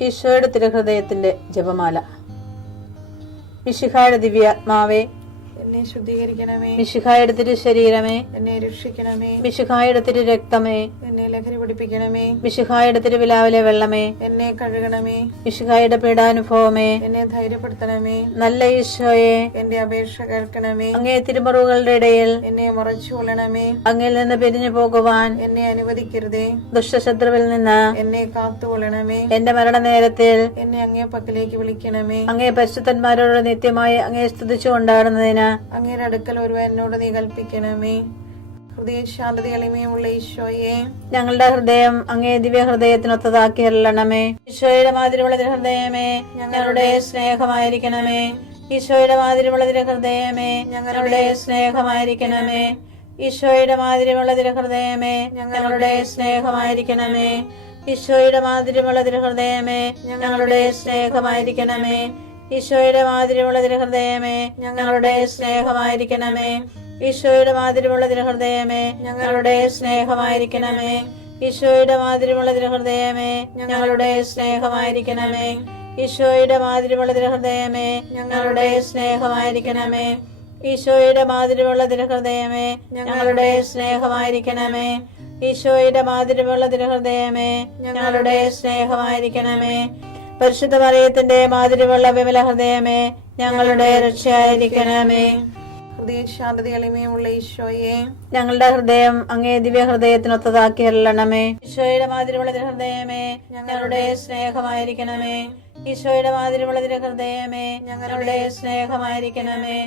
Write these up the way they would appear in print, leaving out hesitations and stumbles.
ഈശോയുടെ തിരുഹൃദയത്തിന്റെ ജപമാല. മിശിഹായുടെ ദിവ്യാത്മാവേ, എന്നെ ശുദ്ധീകരിക്കണമേ. മിശിഹായുടെ തിരു ശരീരമേ, എന്നെ രക്ഷിക്കണമേ. മിശിഹായുടെ തിരു രക്തമേ, എന്നെ ലഹരി പിടിപ്പിക്കണമേ. മിശിഹായുടെ തിരുവിലാവിലെ വെള്ളമേ, എന്നെ കഴുകണമേ. മിശിഹായുടെ പീഡാനുഭവമേ, എന്നെ ധൈര്യപ്പെടുത്തണമേ. നല്ല ഈശോയെ, എന്റെ അപേക്ഷ കേൾക്കണമേ. അങ്ങേ തിരുമുറിവുകളുടെ ഇടയിൽ എന്നെ മറച്ചു കൊള്ളണമേ. അങ്ങിൽ നിന്ന് പിരിഞ്ഞു പോകുവാൻ എന്നെ അനുവദിക്കരുതേ. ദുഷ്ടശത്രുവിൽ നിന്ന് എന്നെ കാത്തുകൊള്ളണമേ. എന്റെ മരണനേരത്തിൽ എന്നെ അങ്ങേ പക്കലേക്ക് വിളിക്കണമേ. അങ്ങേ പരിശുദ്ധന്മാരോട് നിത്യമായി അങ്ങേ സ്തുതിച്ചു കൊണ്ടാടുന്നതിന് അങ്ങയുടെ അടുക്കൽ ഒരുവൻ എന്നോട് നീ കൽപ്പിക്കണമേ. ഹൃദയ ശാന്തത എളിമയുമുള്ള ഈശോയെ, ഞങ്ങളുടെ ഹൃദയം അങ്ങേ ദിവ്യ ഹൃദയത്തിനൊത്തതാക്കി അരുളണമേ. ഈശോയുടെ മാതിരിയുള്ള ഹൃദയമേ, ഞങ്ങളുടെ സ്നേഹമായിരിക്കണമേ. ഈശോയുടെ മാതിരിയുള്ള ഹൃദയമേ, ഞങ്ങളുടെ സ്നേഹമായിരിക്കണമേ. ഈശോയുടെ മാതിരിയുള്ള ഹൃദയമേ, ഞങ്ങളുടെ സ്നേഹമായിരിക്കണമേ. ഈശോയുടെ മാതിരിയുള്ള ഹൃദയമേ, ഞങ്ങളുടെ സ്നേഹമായിരിക്കണമേ. ഈശോയുടെ മാതിരിയുള്ള ഹൃദയമേ, ഞങ്ങളുടെ സ്നേഹമായിരിക്കണമേ. ഈശോയുടെ മാതിരിയുള്ള ഹൃദയമേ, ഞങ്ങളുടെ സ്നേഹമായിരിക്കണമേ. ഈശോയുടെ മാതിരിയുള്ള ഹൃദയമേ, ഞങ്ങളുടെ സ്നേഹമായിരിക്കണമേ. ഈശോയുടെ മാതിരിയുള്ള ഹൃദയമേ, ഞങ്ങളുടെ സ്നേഹമായിരിക്കണമേ. ഈശോയുടെ മാതിരിയുള്ള ഹൃദയമേ, ഞങ്ങളുടെ സ്നേഹമായിരിക്കണമേ. ഈശോയുടെ മാതിരിയുള്ള ഹൃദയമേ, ഞങ്ങളുടെ സ്നേഹമായിരിക്കണമേ. പരിശുദ്ധ മറിയത്തിന്റെ മാതിരിയുള്ള വിമല ഹൃദയമേ, ഞങ്ങളുടെ രക്ഷയായിരിക്കണമേ. ഹൃദയ ശാന്തത എളിമയുമുള്ള ഈശോയെ, ഞങ്ങളുടെ ഹൃദയം അങ്ങേ ദിവ്യ ഹൃദയത്തിനൊത്തതാക്കി അരുളണമേ. ഈശോയുടെ മാതിരിയുള്ള ഹൃദയമേ, ഞങ്ങളുടെ സ്നേഹമായിരിക്കണമേ. ഈശോയുടെ മാതിരിയുള്ള ഹൃദയമേ, ഞങ്ങളുടെ സ്നേഹമായിരിക്കണമേ.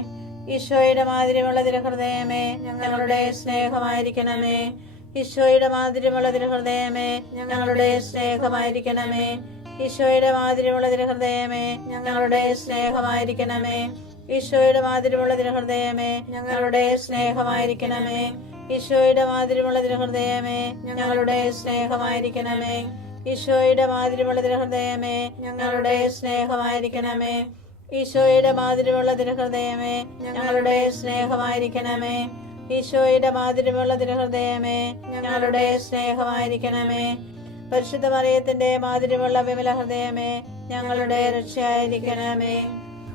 ഈശോയുടെ മാതിരിയുള്ള ഹൃദയമേ, ഞങ്ങളുടെ സ്നേഹമായിരിക്കണമേ. ഈശോയുടെ മാതിരിയുള്ള ഹൃദയമേ, ഞങ്ങളുടെ സ്നേഹമായിരിക്കണമേ. ഈശോയുടെ മാതിരിയുള്ള ഹൃദയമേ, ഞങ്ങളുടെ സ്നേഹമായിരിക്കണമേ. ഈശോയുടെ മാതിരിയുള്ള ഹൃദയമേ, ഞങ്ങളുടെ സ്നേഹമായിരിക്കണമേ. ഈശോയുടെ മാതിരിയുള്ള ഹൃദയമേ, ഞങ്ങളുടെ സ്നേഹമായിരിക്കണമേ. ഈശോയുടെ മാതിരിയുള്ള ഹൃദയമേ, ഞങ്ങളുടെ സ്നേഹമായിരിക്കണമേ. ഈശോയുടെ മാതിരിയുള്ള ഹൃദയമേ, ഞങ്ങളുടെ സ്നേഹമായിരിക്കണമേ. ഈശോയുടെ മാതിരിയുള്ള ഹൃദയമേ, ഞങ്ങളുടെ സ്നേഹമായിരിക്കണമേ. പരിശുദ്ധ മറിയത്തിന്റെ മാതിരിയുള്ള വിമല ഹൃദയമേ, ഞങ്ങളുടെ രക്ഷയായിരിക്കണമേ.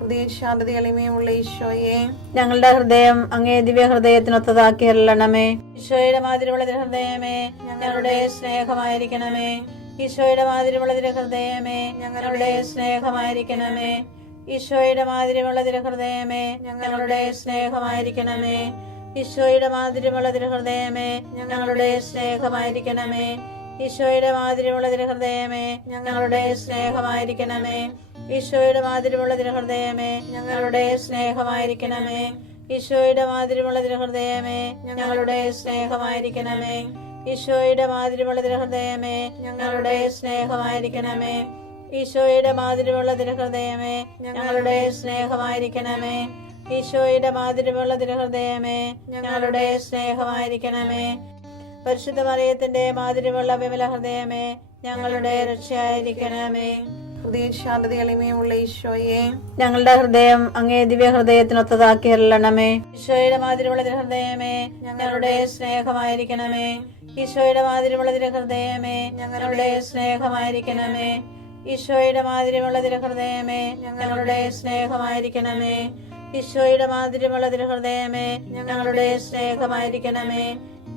ഹൃദയ ശാന്തത എളിമയുമുള്ള ഈശോയെ, ഞങ്ങളുടെ ഹൃദയം അങ്ങേ ദിവ്യ ഹൃദയത്തിനൊത്തതാക്കി അരുളണമേ. ഈശോയുടെ മാതിരിയുള്ള ഹൃദയമേ, ഞങ്ങളുടെ സ്നേഹമായിരിക്കണമേ. ഈശോയുടെ മാതിരിയുള്ള ഹൃദയമേ, ഞങ്ങളുടെ സ്നേഹമായിരിക്കണമേ. ഈശോയുടെ മാതിരിയുള്ള ഹൃദയമേ, ഞങ്ങളുടെ സ്നേഹമായിരിക്കണമേ. ഈശോയുടെ മാതിരിയുള്ള ഹൃദയമേ, ഞങ്ങളുടെ സ്നേഹമായിരിക്കണമേ. ഈശോയുടെ മാതിരിയുള്ള ഹൃദയമേ, ഞങ്ങളുടെ സ്നേഹമായിരിക്കണമേ. ഈശോയുടെ മാതിരിയുള്ള ഹൃദയമേ, ഞങ്ങളുടെ സ്നേഹമായിരിക്കണമേ. ഈശോയുടെ മാതിരിയുള്ള ഹൃദയമേ, ഞങ്ങളുടെ സ്നേഹമായിരിക്കണമേ. ഈശോയുടെ മാതിരിയുള്ള ഹൃദയമേ, ഞങ്ങളുടെ സ്നേഹമായിരിക്കണമേ. ഈശോയുടെ മാതിരിയുള്ള ഹൃദയമേ, ഞങ്ങളുടെ സ്നേഹമായിരിക്കണമേ. ഈശോയുടെ മാതിരിയുള്ള ഹൃദയമേ, ഞങ്ങളുടെ സ്നേഹമായിരിക്കണമേ. പരിശുദ്ധ മറിയത്തിന്റെ മാതിരിയുള്ള വിമല ഹൃദയമേ, ഞങ്ങളുടെ രക്ഷയായിരിക്കണമേ. ഹൃദയ ശാന്തത എളിമയുമുള്ള ഈശോയെ, ഞങ്ങളുടെ ഹൃദയം അങ്ങേ ദിവ്യ ഹൃദയത്തിനൊത്തതാക്കി അരുളണമേ. ഈശോയുടെ മാതിരിയുള്ള ഹൃദയമേ, ഞങ്ങളുടെ സ്നേഹമായിരിക്കണമേ. ഈശോയുടെ മാതിരിയുള്ള ഹൃദയമേ, ഞങ്ങളുടെ സ്നേഹമായിരിക്കണമേ. ഈശോയുടെ മാതിരിയുള്ള ഹൃദയമേ, ഞങ്ങളുടെ സ്നേഹമായിരിക്കണമേ. ഈശോയുടെ മാതിരിയുള്ള ഹൃദയമേ, ഞങ്ങളുടെ സ്നേഹമായിരിക്കണമേ.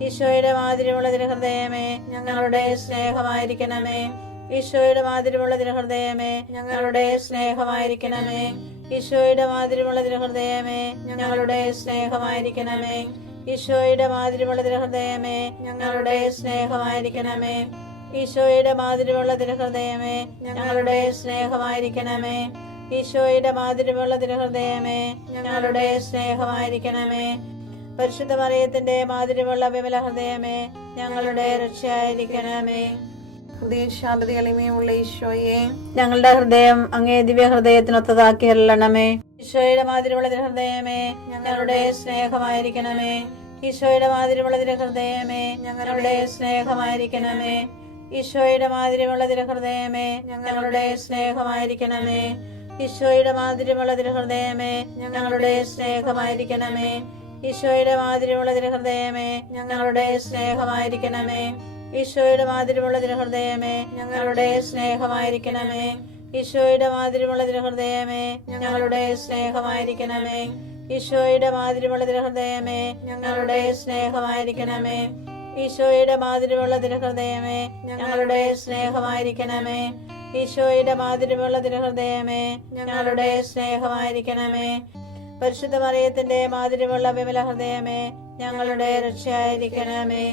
ഈശോയുടെ മാതിരിയുള്ള ഹൃദയമേ, ഞങ്ങളുടെ സ്നേഹമായിരിക്കണമേ. ഈശോയുടെ മാതിരിയുള്ള ഹൃദയമേ, ഞങ്ങളുടെ സ്നേഹമായിരിക്കണമേ. ഈശോയുടെ മാതിരിയുള്ള ഹൃദയമേ, ഞങ്ങളുടെ സ്നേഹമായിരിക്കണമേ. ഈശോയുടെ മാതിരിയുള്ള ഹൃദയമേ, ഞങ്ങളുടെ സ്നേഹമായിരിക്കണമേ. ഈശോയുടെ മാതിരിയുള്ള ഹൃദയമേ, ഞങ്ങളുടെ സ്നേഹമായിരിക്കണമേ. ഈശോയുടെ മാതിരിയുള്ള ഹൃദയമേ, ഞങ്ങളുടെ സ്നേഹമായിരിക്കണമേ. പരിശുദ്ധ മറിയത്തിന്റെ മാതിരിയുള്ള വിമല ഹൃദയമേ, ഞങ്ങളുടെ രക്ഷയായിരിക്കണമേ. ഹൃദയ ശാന്തത എളിമയുമുള്ള ഈശോയെ, ഞങ്ങളുടെ ഹൃദയം അങ്ങേ ദിവ്യ ഹൃദയത്തിനൊത്തതാക്കി അരുളണമേ. ഈശോയുടെ മാതിരിയുള്ള ഹൃദയമേ, ഞങ്ങളുടെ സ്നേഹമായിരിക്കണമേ. ഈശോയുടെ മാതിരിയുള്ള ഹൃദയമേ, ഞങ്ങളുടെ സ്നേഹമായിരിക്കണമേ. ഈശോയുടെ മാതിരിയുള്ള ഹൃദയമേ, ഞങ്ങളുടെ സ്നേഹമായിരിക്കണമേ. ഈശോയുടെ മാതിരിയുള്ള ഹൃദയമേ, ഞങ്ങളുടെ സ്നേഹമായിരിക്കണമേ. ഈശോയുടെ മാതിരിയുള്ള ഹൃദയമേ, ഞങ്ങളുടെ സ്നേഹമായിരിക്കണമേ. ഈശോയുടെ മാതിരിമുള്ള തിരുഹൃദയമേ ഞങ്ങളുടെ സ്നേഹമായിരിക്കണമേ. ഈശോയുടെ മാതിരിമുള്ള തിരുഹൃദയമേ ഞങ്ങളുടെ സ്നേഹമായിരിക്കണമേ. ഈശോയുടെ മാതിരിമുള്ള തിരുഹൃദയമേ ഞങ്ങളുടെ സ്നേഹമായിരിക്കണമേ. ഈശോയുടെ മാതിരിമുള്ള തിരുഹൃദയമേ ഞങ്ങളുടെ സ്നേഹമായിരിക്കണമേ. ഈശോയുടെ മാതിരിമുള്ള തിരുഹൃദയമേ ഞങ്ങളുടെ സ്നേഹമായിരിക്കണമേ. പരിശുദ്ധ മറിയത്തിന്റെ മാതിരിമുള്ള വിമല ഹൃദയമേ ഞങ്ങളുടെ രക്ഷയായിരിക്കണമേ.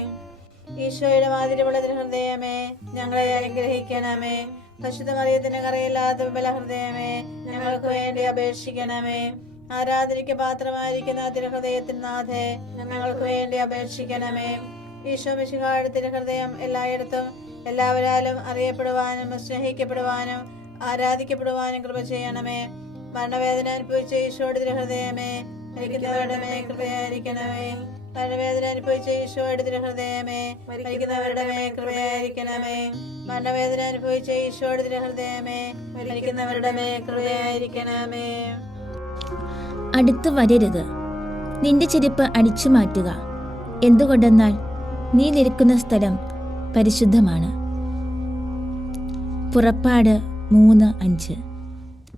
ഈശോയുടെ മാതിരിമുള്ള തിരുഹൃദയമേ ഞങ്ങളെ അനുഗ്രഹിക്കണമേ. പരിശുദ്ധ മറിയത്തിന്റെ കറയില്ലാത്ത വിമല ഹൃദയമേ ഞങ്ങൾക്ക് വേണ്ടി അപേക്ഷിക്കണമേ. ആരാധനയ്ക്ക് പാത്രമായിരിക്കുന്ന തിരുഹൃദയത്തിന് നാഥേ ഞങ്ങൾക്ക് വേണ്ടി അപേക്ഷിക്കണമേ. ഈശോ മിശിഹായുടെ തിരുഹൃദയം എല്ലായിടത്തും എല്ലാവരാലും അറിയപ്പെടുവാനും സ്നേഹിക്കപ്പെടുവാനും ആരാധിക്കപ്പെടുവാനും കൃപ ചെയ്യണമേ. മരണവേദന അനുഭവിച്ച ഈശോയുടെ തിരുഹൃദയമേ മരിക്കുന്നവരുടെ മേൽ കൃപയായിരിക്കണമേ. മരണവേദന അനുഭവിച്ച ഈശോയുടെ തിരുഹൃദയമേ മരിക്കുന്നവരുടെ മേൽ കൃപയായിരിക്കണമേ. മരണവേദന അനുഭവിച്ച ഈശോയുടെ തിരുഹൃദയമേ മരിക്കുന്നവരുടെ മേൽ കൃപയായിരിക്കണമേ. അടുത്തു വരരുത്. നിന്റെ ചെരുപ്പ് അടിച്ചു മാറ്റുക. എന്തുകൊണ്ടെന്നാൽ നീ നിൽക്കുന്ന സ്ഥലം പരിശുദ്ധമാണ്. പുറപ്പാട് 3:5.